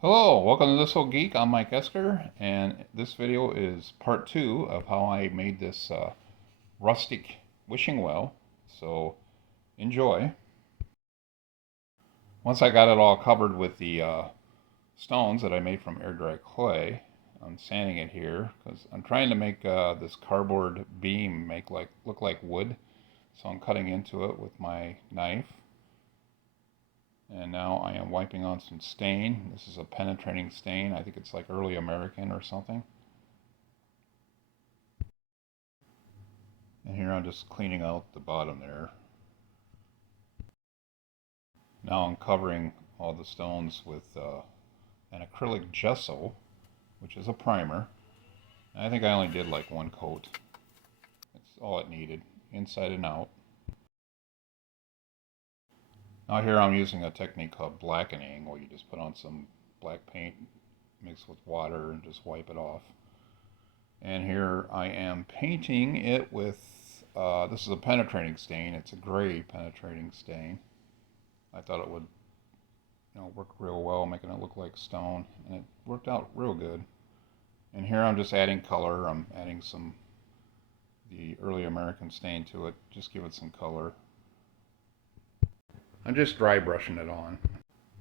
Hello, welcome to This Old Geek. I'm Mike Esker, and this video is part two of how I made this rustic wishing well. So enjoy. Once I got it all covered with the stones that I made from air dry clay, I'm sanding it here because I'm trying to make this cardboard beam look like wood. So I'm cutting into it with my knife. And now I am wiping on some stain. This is a penetrating stain. I think it's like early American or something. And here I'm just cleaning out the bottom there. Now I'm covering all the stones with an acrylic gesso, which is a primer. And I think I only did like one coat. That's all it needed, inside and out. Now here I'm using a technique called blackening, where you just put on some black paint mixed with water and just wipe it off. And here I am painting it with, this is a penetrating stain. It's a gray penetrating stain. I thought it would work real well, making it look like stone, and it worked out real good. And here I'm just adding color. I'm adding the early American stain to it, just give it some color. I'm just dry brushing it on.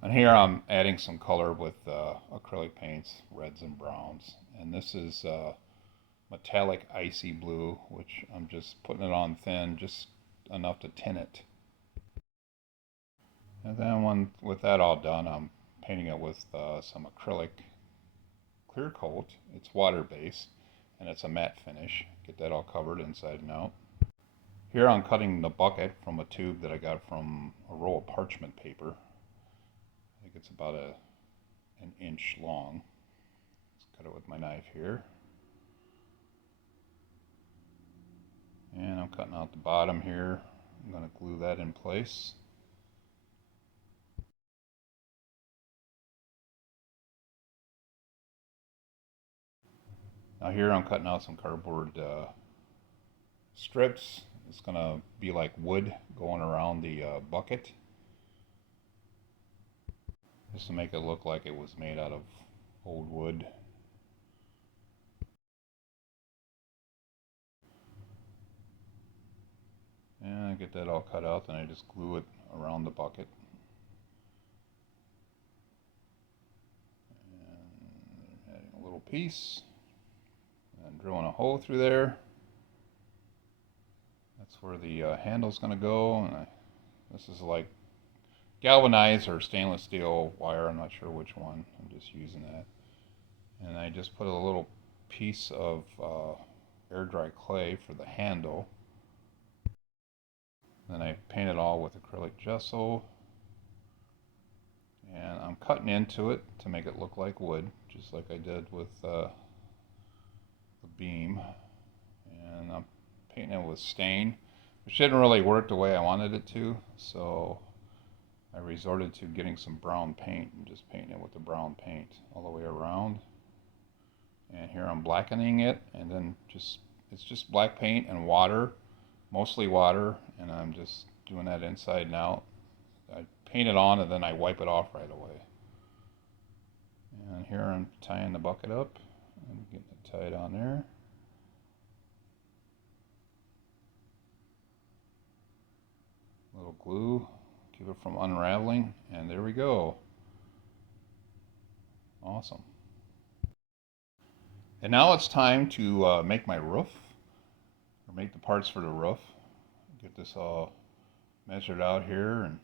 And here I'm adding some color with acrylic paints, reds and browns. And this is metallic icy blue, which I'm just putting it on thin, just enough to tint it. And then with that all done, I'm painting it with some acrylic clear coat. It's water based and it's a matte finish. Get that all covered inside and out. Here I'm cutting the bucket from a tube that I got from a roll of parchment paper. I think it's about an inch long. Let's cut it with my knife here. And I'm cutting out the bottom here. I'm going to glue that in place. Now here I'm cutting out some cardboard strips. It's going to be like wood going around the bucket, just to make it look like it was made out of old wood. And I get that all cut out, then I just glue it around the bucket. And adding a little piece, and drilling a hole through there. That's where the handle's going to go. And this is like galvanized or stainless steel wire. I'm not sure which one. I'm just using that. And I just put a little piece of air dry clay for the handle. Then I paint it all with acrylic gesso. And I'm cutting into it to make it look like wood, just like I did with the beam. And I'm painting it with stain, which didn't really work the way I wanted it to, so I resorted to getting some brown paint and just painting it with the brown paint all the way around. And here I'm blackening it, and then it's just black paint and water, mostly water, and I'm just doing that inside and out. I paint it on and then I wipe it off right away. And here I'm tying the bucket up and getting it tied on there. A little glue, keep it from unraveling, and there we go. Awesome. And now it's time to make my roof, or make the parts for the roof. Get this all measured out here and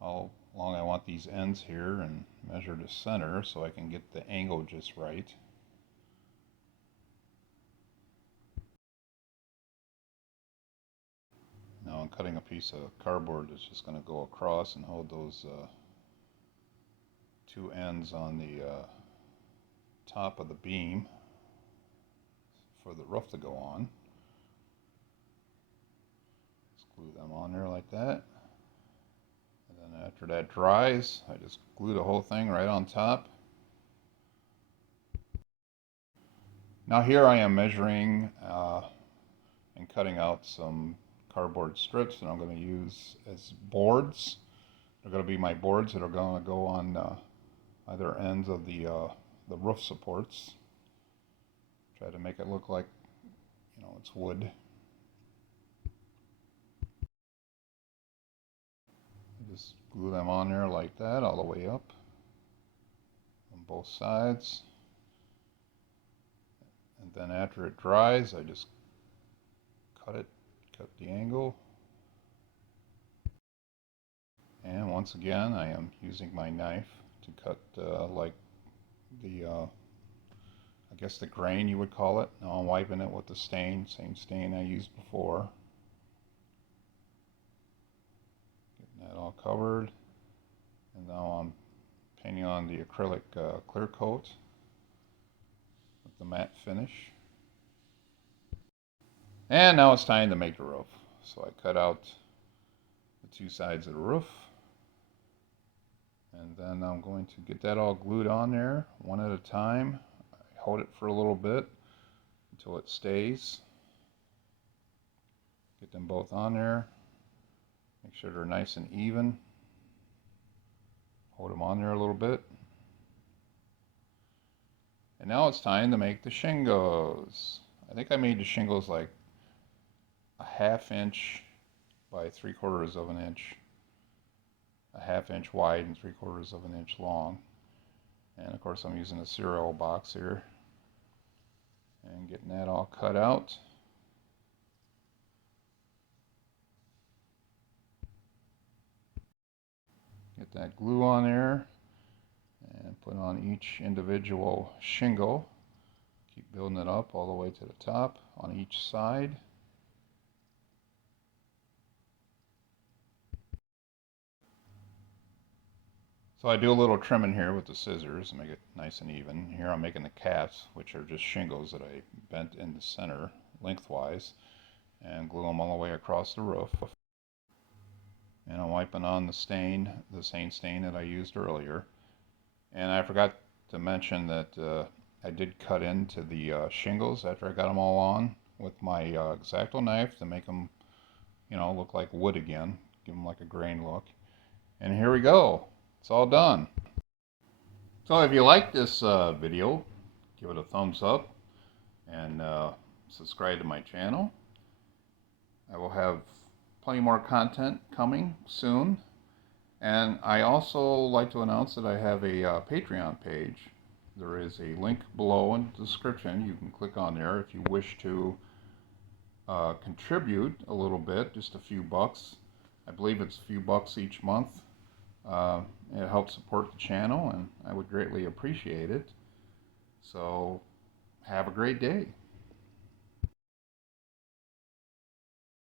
how long I want these ends here, and measure the center so I can get the angle just right. Now I'm cutting a piece of cardboard that's just going to go across and hold those two ends on the top of the beam for the roof to go on. Just glue them on there like that. And then after that dries, I just glue the whole thing right on top. Now here I am measuring and cutting out some cardboard strips that I'm going to use as boards. They're going to be my boards that are going to go on either ends of the roof supports. Try to make it look like, it's wood. Just glue them on there like that all the way up on both sides. And then after it dries, I just cut the angle. And once again, I am using my knife to cut like the, I guess the grain you would call it. Now I'm wiping it with the stain, same stain I used before. Getting that all covered. And now I'm painting on the acrylic clear coat with the matte finish. And now it's time to make the roof. So I cut out the two sides of the roof. And then I'm going to get that all glued on there one at a time. I hold it for a little bit until it stays. Get them both on there. Make sure they're nice and even. Hold them on there a little bit. And now it's time to make the shingles. I think I made the shingles like a 1/2 inch by 3/4 of an inch. A 1/2 inch wide and 3/4 of an inch long. And of course I'm using a cereal box here. And getting that all cut out. Get that glue on there and put on each individual shingle. Keep building it up all the way to the top on each side. So I do a little trimming here with the scissors to make it nice and even. Here I'm making the caps, which are just shingles that I bent in the center lengthwise and glue them all the way across the roof. And I'm wiping on the stain, the same stain that I used earlier. And I forgot to mention that I did cut into the shingles after I got them all on with my X-Acto knife to make them, look like wood again, give them like a grain look. And here we go. It's all done. So if you like this video, give it a thumbs up and subscribe to my channel. I will have plenty more content coming soon. And I also like to announce that I have a Patreon page. There is a link below in the description. You can click on there if you wish to contribute a little bit, just a few bucks. I believe it's a few bucks each month. It helps support the channel, and I would greatly appreciate it. So, have a great day.